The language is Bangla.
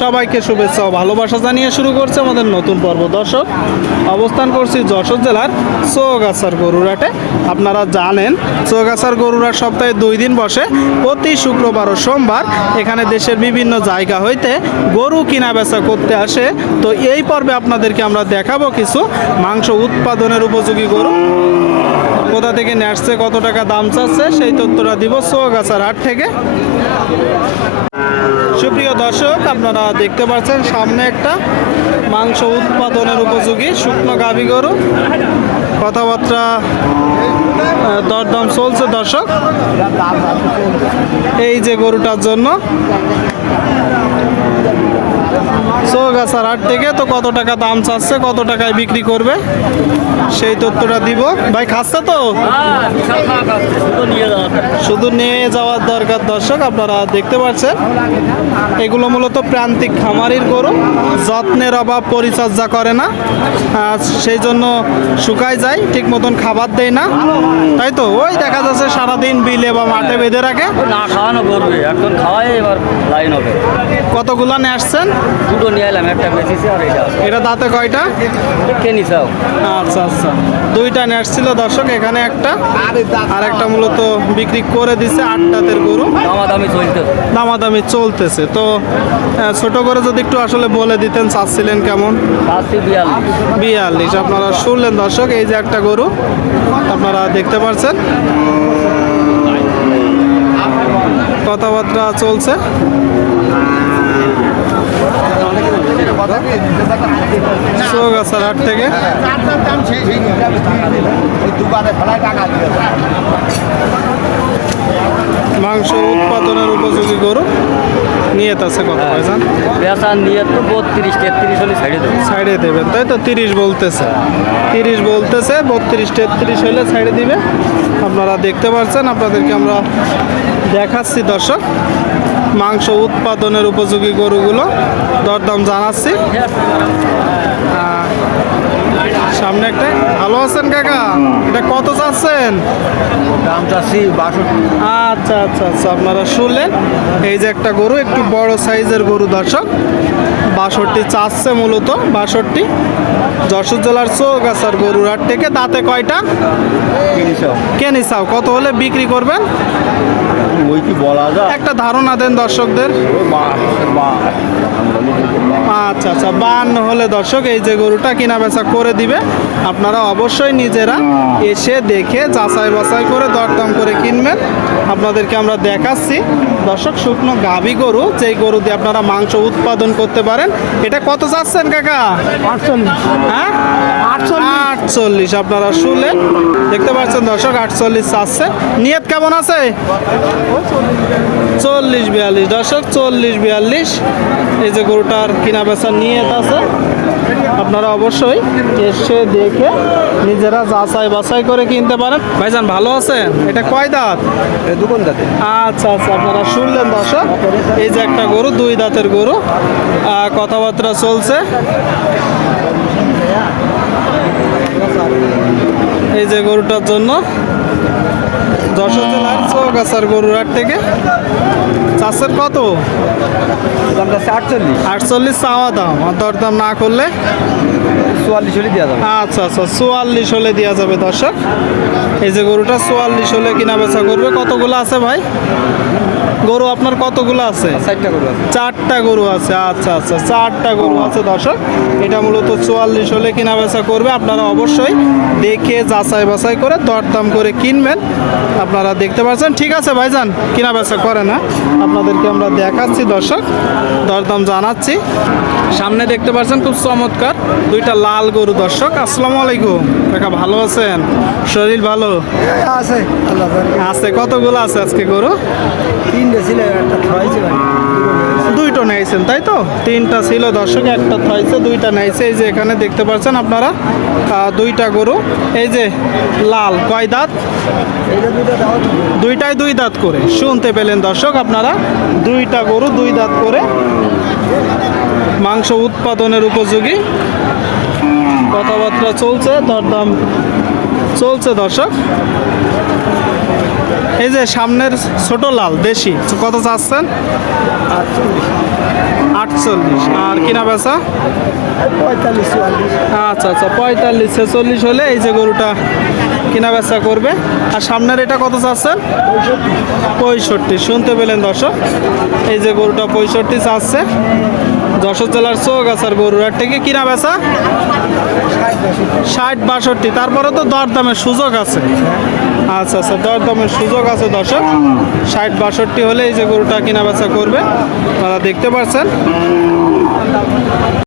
সবাইকে শুভেচ্ছা ও ভালোবাসা জানিয়ে শুরু করছে আমাদের নতুন পর্ব। দর্শক, অবস্থান করছি যশোর জেলার চৌগাছার গরুরাটে আপনারা জানেন, চৌগাছার গরুরাট সপ্তাহে দুই দিন বসে। প্রতি শুক্রবার ও সোমবার এখানে দেশের বিভিন্ন জায়গা হইতে গরু কিনা বেচা করতে আসে। তো এই পর্বে আপনাদেরকে আমরা দেখাবো কিছু মাংস উৎপাদনের উপযোগী গরু। কোথা থেকে নিয়ে আসছে, কত টাকা দাম চাচ্ছে, সেই তথ্যটা দিব চৌগাছার হাট থেকে। সুপ্রিয় দর্শক, আপনারা দেখতে পাচ্ছেন, সামনে একটা মাংস উৎপাদনের উপযোগী শুকনো গাভী গরু। কথাবার্তা দরদাম চলছে দর্শক। এই যে গরুটার জন্য। চৌগাছার হাট থেকে তো কত টাকা দাম চাচ্ছে কত টাকায় বিক্রি করবে? সেই তথ্যটা দিব। ভাই খাচ্ছে তো? শুধু নিয়ে যাওয়ার দরকার দর্শক আপনারা দেখতে পাচ্ছেন। এগুলো মূলত প্রান্তিক খামারির গরু যত্নের অভাব পরিচর্যা করে না। আর সেই জন্য শুকায় যায় ঠিক মতন খাবার দেয় না। তাই তো? ওই দেখা যাচ্ছে সারাদিন বিলে বা মাঠে বেঁধে রাখে। না খাওয়ানো করবে একজন খাওয়াই এবার লাইন হবে। কতগুলা নিয়ে আসছেন? দুটো নিয়ে এলাম একটা বেশিছে আর এটা এটা দাঁতে কয়টা? কে নিছাও আচ্ছা আচ্ছা। দুইটা নিয়ে আসছিল দর্শক এখানে একটা। আর একটা মূলত বিক্রি করে দিছে আট দাঁতের গরু। দামাদামি চলতে দামাদামি চলতেছে। তো ছোট করে যদি একটু আসলে বলে দিতেন চাচ্ছিলেন কেমন? বিয়াল্লিশ। বিয়াল্লিশ। আপনারা শুনলেন দর্শক এই যে একটা গরু আপনারা দেখতে পাচ্ছেন কথাবার্তা চলছে। চৌগাছার হাট থেকে। মাংস উৎপাদনের উপযোগী গরু নিয়ে আছে কত পয়সা বেচা নিয়ে তো বত্রিশ তেত্রিশ হলে ছেড়ে দেবো। সাইডে দেবেন তাই তো? তিরিশ বলতেছে। তিরিশ বলতেছে বত্রিশ তেত্রিশ হলে সাইডে দিবে। আপনারা দেখতে পাচ্ছেন আপনাদেরকে আমরা দেখাচ্ছি দর্শক। মাংস উৎপাদনের উপযোগী গরুগুলো দরদাম জানাচ্ছি। সামনে একটা ভালো আছেন কাকা? এটা কত চাচ্ছেন? দাম চাচ্ছি বাষট্টি। আচ্ছা আচ্ছা আচ্ছা আপনারা শুনলেন। এই যে একটা গরু একটু বড় সাইজের গরু দর্শক। বাষট্টি চাচ্ছে মূলত বাষট্টি। যশোর জেলার চৌগাছার গরুর হাট থেকে দাঁতে কয়টা? তিনশো কেনি চাও কত হলে বিক্রি করবেন? ওই কি বলা যায়? একটা ধারণা দেন দর্শকদের। আচ্ছা আচ্ছা বান্ন হলে দর্শক এই যে গরুটা কিনা বেচা করে দিবে। আপনারা অবশ্যই নিজেরা এসে দেখে যাচাই বাছাই করে দরদাম করে কিনবেন। আপনাদেরকে আমরা দেখাচ্ছি। দর্শক শুকনো গাভী গরু যেই গরু দিয়ে আপনারা মাংস উৎপাদন করতে পারেন। এটা কত চাচ্ছেন কাকা? হ্যাঁ? আটচল্লিশ আপনারা শুনলেন। দেখতে পাচ্ছেন দর্শক আটচল্লিশ আসছে নিয়ত কেমন আছে? চল্লিশ বিয়াল্লিশ। দর্শক চল্লিশ বিয়াল্লিশ। এই যে গরুটার কিনা বেচা নিয়ত আছে। আপনারা অবশ্যই এসে দেখে নিজেরা যাচাই বাছাই করে কিনতে পারেন। ভাইজান ভালো আছেন? এটা কয় দাঁত? দোকানদার আচ্ছা আচ্ছা আপনারা শুনলেন দর্শক। এই যে একটা গরু দুই দাঁতের গরু। কথাবার্তা চলছে। এই যে গরুটার জন্য। যশোর জেলার চৌগাছার গরুর হাট থেকে। চাষের কত? দাম আটচল্লিশ। আটচল্লিশ চাওয়া দাম। আর দরদাম না করলে? চুয়াল্লিশ হলে দেওয়া যাবে। আচ্ছা আচ্ছা চুয়াল্লিশ হলে দেওয়া যাবে দর্শক। এই যে গরুটা চুয়াল্লিশ হলে কিনা বেচা করবে। কতগুলো আছে ভাই? গরু আপনার কতগুলো আছে? চারটা গরু আছে। আচ্ছা আচ্ছা চারটা গরু আছে দর্শক। এটা মূলত চুয়াল্লিশ হলে কিনা বেচা করবে। আপনারা অবশ্যই দেখে যাচাই বাছাই করে দরদাম করে কিনবেন। আপনারা দেখতে পাচ্ছেন। ঠিক আছে ভাইজান কিনা বেচা করে না আপনাদেরকে আমরা দেখাচ্ছি দর্শক। দরদাম জানাচ্ছি। সামনে দেখতে পাচ্ছেন খুব চমৎকার দুইটা লাল গরু দর্শক। আসসালামু আলাইকুম। কাকা ভালো আছেন? শরীর ভালো? আছে আছে কতগুলো আছে আজকে গরু? তিনটে ছিল একটা ছয়ছে দুইটো নেইছেন তাই তো? তিনটা ছিল দর্শক একটা থাইছে দুইটা নেইছে। এই যে এখানে দেখতে পাচ্ছেন আপনারা দুইটা গরু। এই যে লাল কয় দাঁত? দুইটাই দুই দাঁত করে। শুনতে পেলেন দর্শক আপনারা দুইটা গরু দুই দাঁত করে। মাংস উৎপাদনের উপযোগী। কথাবার্তা চলছে দরদাম চলছে দর্শক। এই যে সামনের ছোট লাল, দেশি। কত চাচ্ছেন? আটচল্লিশ। আর কিনা বেচা? পঁয়তাল্লিশ আচ্ছা আচ্ছা পঁয়তাল্লিশ, ছেচল্লিশ হলে এই যে গরুটা কিনা বেচা করবে। আর সামনের এটা কত চাচ্ছেন? পঁয়ষট্টি। শুনতে পেলেন দর্শক, এই যে গরুটা পঁয়ষট্টি চাচ্ছে। যশোর জেলার চোখ চৌগাছার গরুর হাট থেকে কিনা বেচা? ষাট, বাষট্টি। তারপরে তো দরদামের সুযোগ আছে। আচ্ছা আচ্ছা দরদামের সুযোগ আছে দর্শক। ষাট, বাষট্টি হলে এই যে গরুটা কেনা বেচা করবে তারা দেখতে পাচ্ছেন